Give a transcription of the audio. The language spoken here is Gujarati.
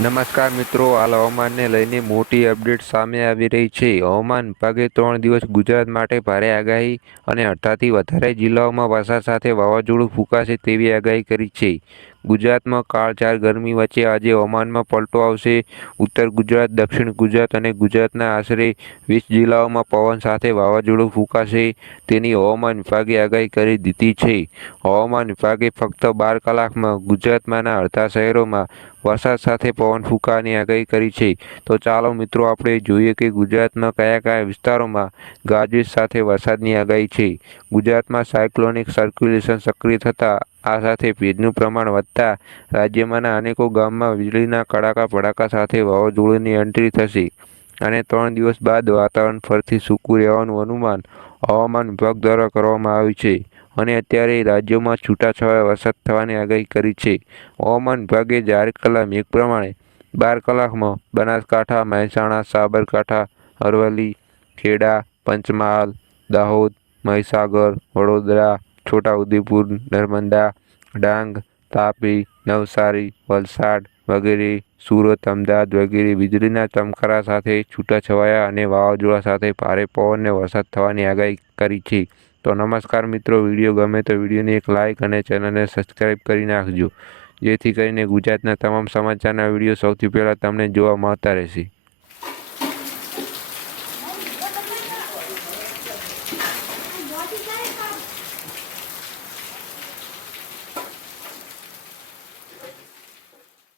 નમસ્કાર મિત્રો, હાલ હવામાનને લઈને મોટી અપડેટ સામે આવી રહી છે. હવામાન વિભાગે 3 દિવસ ગુજરાત માટે ભારે આગાહી અને 18થી વધારે જિલ્લાઓમાં વરસાદ સાથે વાવાઝોડું ફૂંકાશે તેવી આગાહી કરી છે. ગુજરાતમાં કાળઝાળ ગરમી વચ્ચે આજે હવામાનમાં પલટો આવશે. ઉત્તર ગુજરાત, દક્ષિણ ગુજરાત અને ગુજરાતના આશરે 20 જિલ્લાઓમાં પવન સાથે વાવાઝોડું ફૂંકાશે તેની હવામાન વિભાગે આગાહી કરી દીધી છે. હવામાન વિભાગે ફક્ત 12 કલાકમાં ગુજરાતમાંના અડધા શહેરોમાં વરસાદ સાથે પવન ફૂંકાવાની આગાહી કરી છે. તો ચાલો મિત્રો આપણે જોઈએ કે ગુજરાતમાં કયા કયા વિસ્તારોમાં ગાજવીજ સાથે વરસાદની આગાહી છે. ગુજરાતમાં સાયક્લોનિક સર્ક્યુલેશન સક્રિય થતાં આ સાથે ભેજનું પ્રમાણ વધતા રાજ્યમાંના અનેકો ગામમાં વીજળીના કડાકા ભડાકા સાથે વાવાઝોડુંની એન્ટ્રી થશે અને 3 દિવસ બાદ વાતાવરણ ફરીથી સૂકું રહેવાનું અનુમાન હવામાન વિભાગ દ્વારા કરવામાં આવ્યું છે અને અત્યારે રાજ્યોમાં છૂટાછવાયા વરસાદ થવાની આગાહી કરી છે. હવામાન વિભાગે જાહેર કરેલા મેઘ પ્રમાણે 12 કલાકમાં બનાસકાંઠા, મહેસાણા, સાબરકાંઠા, અરવલ્લી, ખેડા, પંચમહાલ, દાહોદ, મહીસાગર, વડોદરા, છોટાઉદેપુર, નર્મદા, ડાંગ, તાપી, નવસારી, વલસાડ વગેરે, સુરત, અમદાવાદ વગેરે વીજળીના ચમકારા સાથે છૂટાછવાયા અને વાવાઝોડા સાથે ભારે પવન અને વરસાદ થવાની આગાહી કરી છે. તો નમસ્કાર મિત્રો, વિડીયો ગમે તો વિડીયોને એક લાઇક અને ચેનલને સબસ્ક્રાઈબ કરી નાખજો, જેથી કરીને ગુજરાતના તમામ સમાચારના વિડીયો સૌથી પહેલાં તમને જોવા મળતા રહેશે.